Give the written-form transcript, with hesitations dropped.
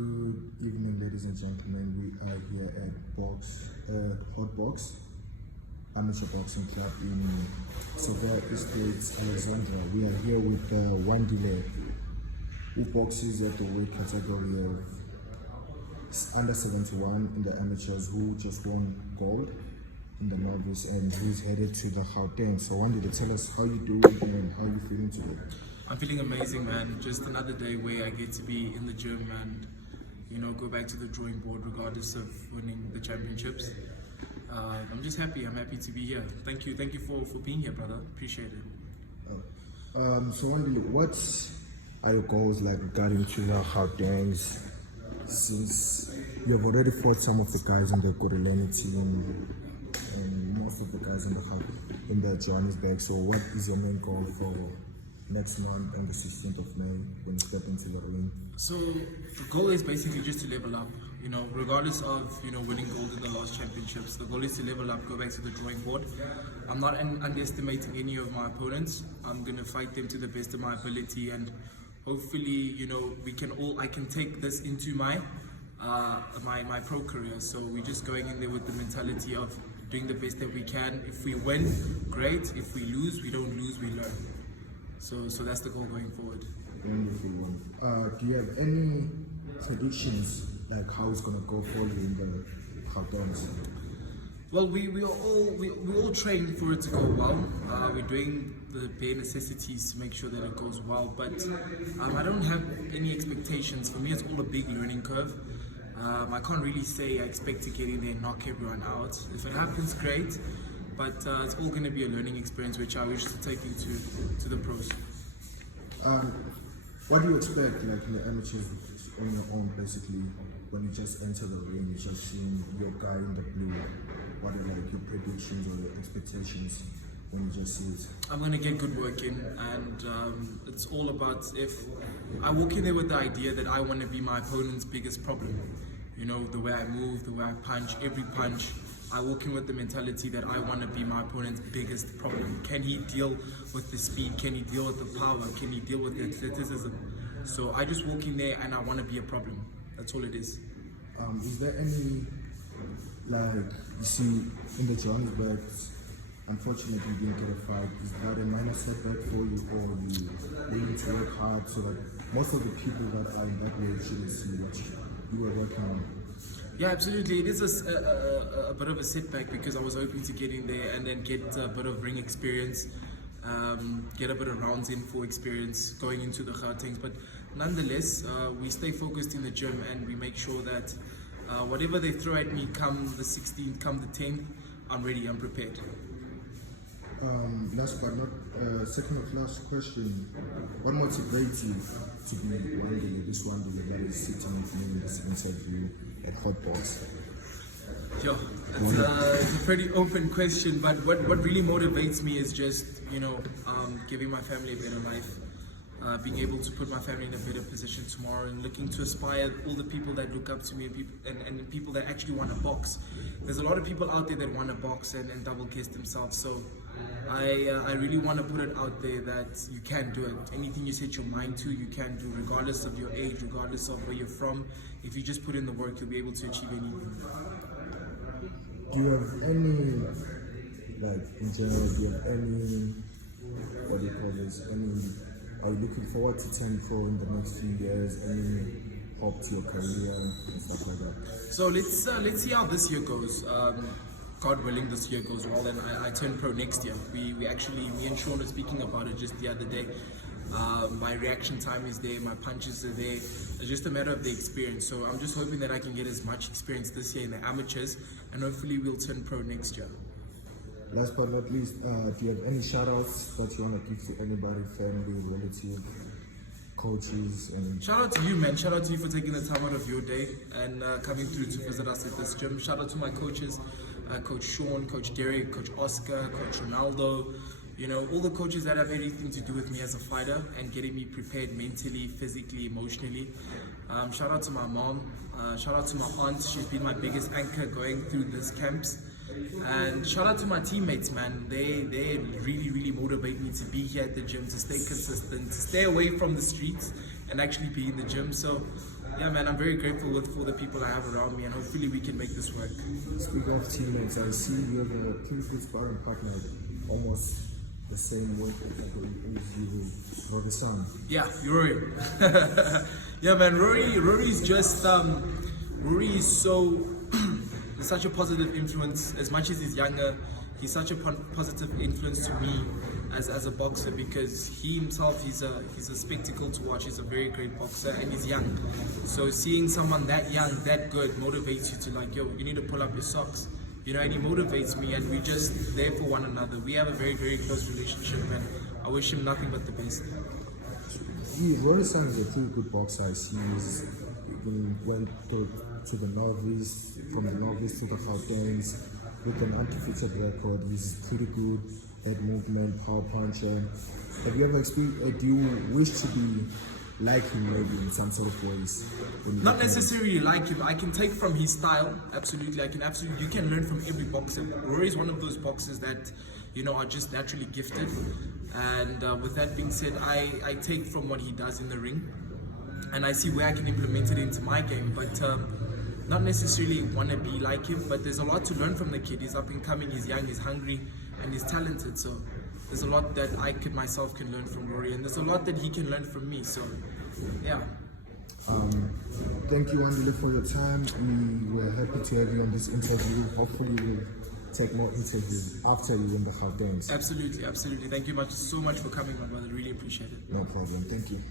Good evening, ladies and gentlemen. We are here at Hot Box Amateur Boxing Club in Seville Estates, Alexandra. We are here with Wandile, who boxes at the weight category of under 71 in the amateurs, who just won gold in the novice, and he's headed to the Gauteng. So Wandile, tell us how you doing and how you feeling today. I'm feeling amazing, man. Just another day where I get to be in the gym and, go back to the drawing board regardless of winning the championships. I'm just happy. I'm happy to be here. Thank you for being here, brother. Appreciate it. So Wandile, what are your goals like regarding to the Gautengs, since you have already fought some of the guys in the Gorillani team and most of the guys in the Johannesburg? So what is your main goal for next month and the 16th of May when you step into the ring? So the goal is basically just to level up. Regardless of winning gold in the last championships, the goal is to level up, go back to the drawing board. I'm not underestimating any of my opponents. I'm gonna fight them to the best of my ability, and hopefully, I can take this into my my pro career. So we're just going in there with the mentality of doing the best that we can. If we win, great. If we lose, we don't lose, we learn. So that's the goal going forward. Wonderful one. Do you have any predictions like how it's gonna go for you in the Gautengs? Well, we all train for it to go well. We're doing the bare necessities to make sure that it goes well. But I don't have any expectations. For me, it's all a big learning curve. I can't really say I expect to get in there and knock everyone out. If it happens, great. But it's all going to be a learning experience, which I wish to take into the pros. What do you expect, like in the amateurs, on your own, basically, when you just enter the ring, you just seeing your guy in the blue? What are like your predictions or your expectations when you just see it? I'm going to get good work in, and it's all about, if I walk in there with the idea that I want to be my opponent's biggest problem. The way I move, the way I punch, every punch. I walk in with the mentality that I want to be my opponent's biggest problem. Can he deal with the speed? Can he deal with the power? Can he deal with the athleticism? So I just walk in there and I want to be a problem. That's all it is. Is there any, like, you see, in the Johannesburg, unfortunately you didn't get a fight. Is that a minor setback for you, or you willing to work hard so that most of the people that are in that way shouldn't see what you were working on? Yeah, absolutely. It is a bit of a setback because I was hoping to get in there and then get a bit of ring experience, get a bit of rounds in for experience going into the Gautengs. But nonetheless, we stay focused in the gym and we make sure that whatever they throw at me come the 16th, come the 10th, I'm ready, I'm prepared. Last but not second of last question, what motivates you to be this Wandile that is sitting with me in this interview at Hot Box? Sure, it's a pretty open question, but what really motivates me is just giving my family a better life, being able to put my family in a better position tomorrow, and looking to aspire all the people that look up to me and people that actually want to box. There's a lot of people out there that want to box and double kiss themselves, so I really want to put it out there that you can do it. Anything you set your mind to, you can do, regardless of your age, regardless of where you're from. If you just put in the work, you'll be able to achieve anything. Do you have any, like, in general, do you have any, what do you call this, are you looking forward to turn pro in the next few years? Any hope to your career and stuff like that? So let's see how this year goes. God willing, this year goes well, and I turn pro next year. We actually, me and Sean were speaking about it just the other day. My reaction time is there, my punches are there. It's just a matter of the experience. So I'm just hoping that I can get as much experience this year in the amateurs, and hopefully we'll turn pro next year. Last but not least, do you have any shout-outs that you want to give to anybody, family, relative, coaches? And shout out to you, man. Shout out to you for taking the time out of your day and coming through to visit us at this gym. Shout out to my coaches, Coach Sean, Coach Derek, Coach Oscar, Coach Ronaldo. All the coaches that have anything to do with me as a fighter and getting me prepared mentally, physically, emotionally. Shout out to my mom. Shout out to my aunt. She's been my biggest anchor going through these camps. And shout out to my teammates, man. They really motivate me to be here at the gym, to stay consistent, to stay away from the streets and actually be in the gym. So yeah, man, I'm very grateful for the people I have around me, and hopefully we can make this work. Speaking of teammates, I see you have a pretty good sparring partner, almost the same weight as you, Rory San. Yeah, Rory. Yeah, man, Rory is just Rory is so he's such a positive influence. As much as he's younger, he's such a positive influence to me as a boxer, because he himself, he's a spectacle to watch. He's a very great boxer, and he's young. So seeing someone that young, that good, motivates you to like, yo, you need to pull up your socks. You know, and he motivates me, and we're just there for one another. We have a very, very close relationship, and I wish him nothing but the best. Rory San is a pretty good boxer. I see he's even went to the novice, from the novice to the Gautengs with an undefeated record. He's pretty good at movement, power puncher. Have you ever experienced, do you wish to be like him maybe in some sort of ways? Not necessarily like him. I can take from his style, absolutely. You can learn from every boxer. Rory is one of those boxers that, you know, are just naturally gifted. And with that being said, I take from what he does in the ring, and I see where I can implement it into my game. But not necessarily want to be like him, but there's a lot to learn from the kid. He's up and coming, he's young, he's hungry, and he's talented. So there's a lot that I myself can learn from Rory, and there's a lot that he can learn from me. So yeah. Thank you, Wandile, for your time. We were happy to have you on this interview. Hopefully we'll take more interviews after you win the Gautengs. Absolutely. Thank you so much for coming, my brother. Really appreciate it. No problem. Thank you.